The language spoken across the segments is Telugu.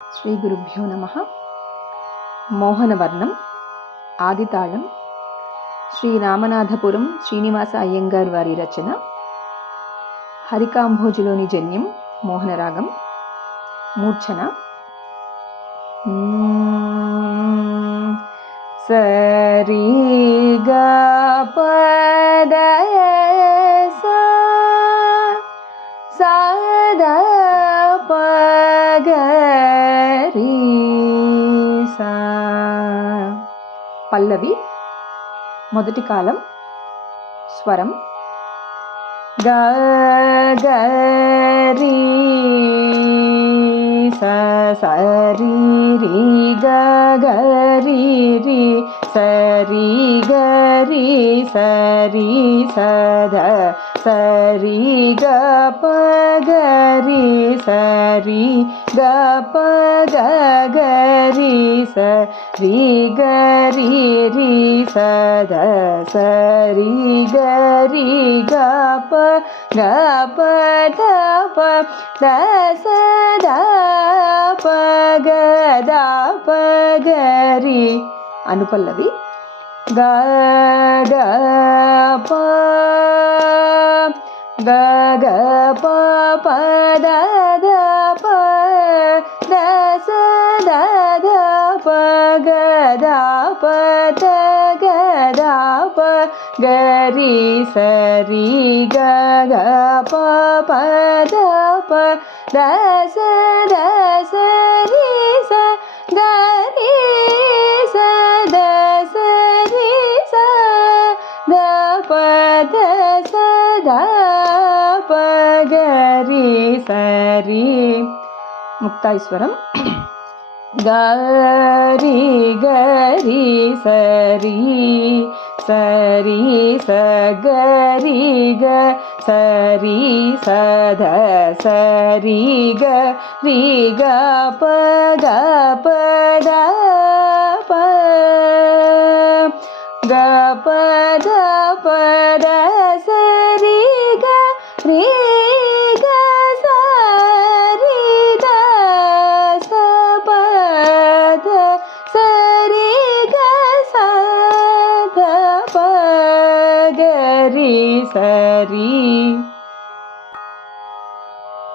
శ్రీ గురుభ్యో నమః. మోహనవర్ణం ఆదితాళం శ్రీ రామనాథపురం శ్రీనివాస అయ్యంగార్ వారి రచన. హరికాంభోజులోని జన్యం మోహనరాగం. మూర్ఛన. సరి గా పద సద పగరి సా. పల్లవి మొదటి కాలం. స్వరం గరి సరి రి గరి రి సరి గరి సరి సద సరి గ పగరి సరి గ పగరి సరి గరి రి సద సరి గరి గ ప గ ప ద ప ద సద ప గ ద ప గరి. అనుపల్లవి గ గ ప గ గ ప ప ద ద ప ద స ద ద ప గ ద ప ద గ ద ప గరి సరి గ గ ప ప ద ప ద స ద స రి స గరి స ద స రి స ద ప ద స ద ప గరి సరి. ముక్తాయిస్వరం గరి గరి సరి సరి స గరి గ సరి సద సరి గ రి గ ప గ ప ద ప గ ప ద ప ద సరి గ రి గ సరి ద స ప ద సరి గ స ద ప గరి సరి.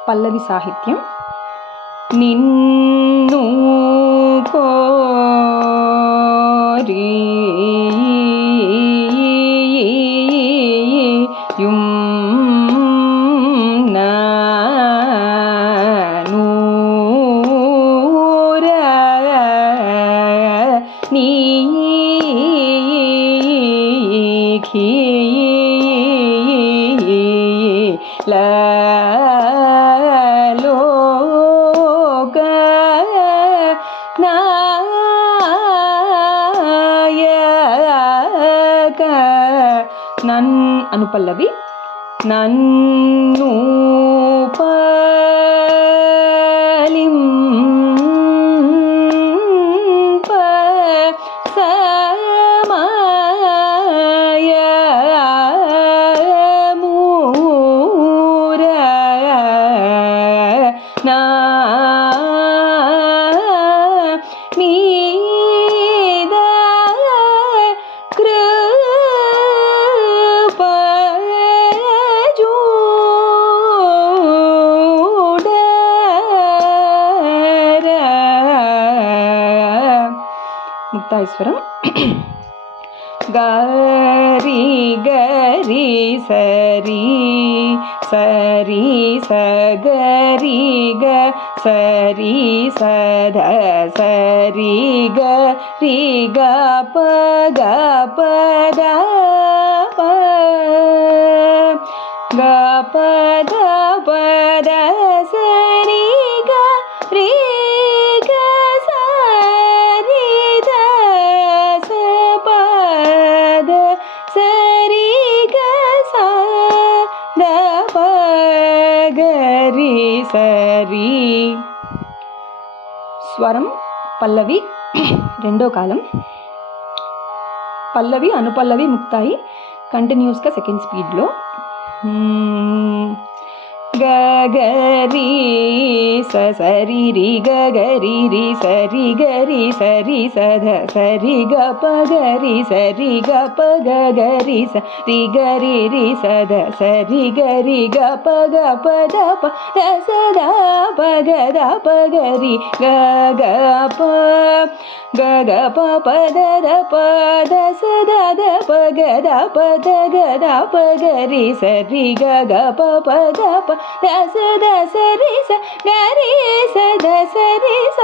పల్లవి సాహిత్యం. నిన్ను కోరి లోక నాయక. నన్ అనుపల్లవి నన్ను పాలింప సమయమూర నా మీద కృప చూడరా. ముక్తాయిస్వరం గరి గరి సరి సరి స గరి గ సరి సద సరి గ రి గ ప గ ప ద ప గ ప ద ప ద సరి గ రి గ సరి ద స ప ద సరి గ స ద ప గరి సరి. స్వరం పల్లవి రెండో కాలం. పల్లవి అనుపల్లవి ముక్తాయి కంటిన్యూస్గా సెకండ్ స్పీడ్లో. గరి సరి రి గరి రి సరి గరి సరి సద సరి గ ప గరి సరి గ ప గరి సరి గరి రి సద సరి గరి గ ప ద ప ద సద ప ద ప గరి గ ప ప ద ప ద సద ద ప ద ప ద ప గరి సరి గ ప ద ప ద సద సరి స గరి సద సరి స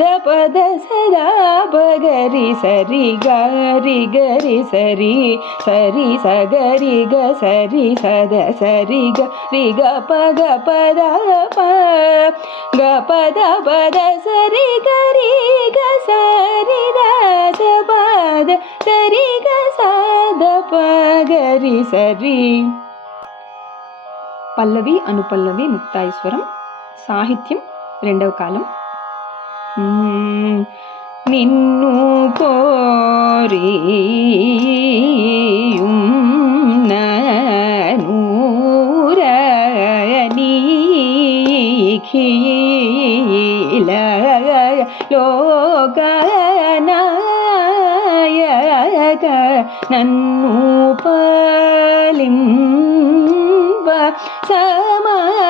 ద ప ద సద ప గరి సరి గరి గరి సరి సరి స గరి గ సరి సద సరి గ రి గ ప ద ప గ ప ద సరి గరి గ సరి ద స ప ద సరి గ స ద ప గరి సరి. పల్లవి అనుపల్లవి ముక్తాయిస్వరం. సాహిత్యం రెండవ కాలం. నిన్ను కోరియున్నూరనీఖిల లోకనాయక నన్ను పాలింప సమయమూర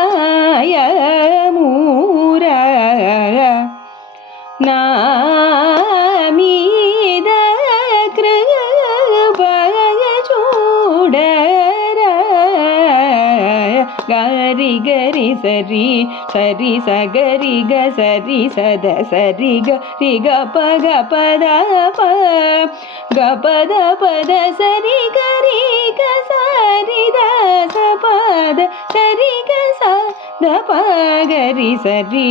నా మీద కృపయ చూడరా. గరి గరి సరి సరి స గరి గ సరి సద సరి గ రి గ ప ద ప గ ప ద సరి గరి గ సరి ద స ప ద సరి గ స ద ప గరి సరి.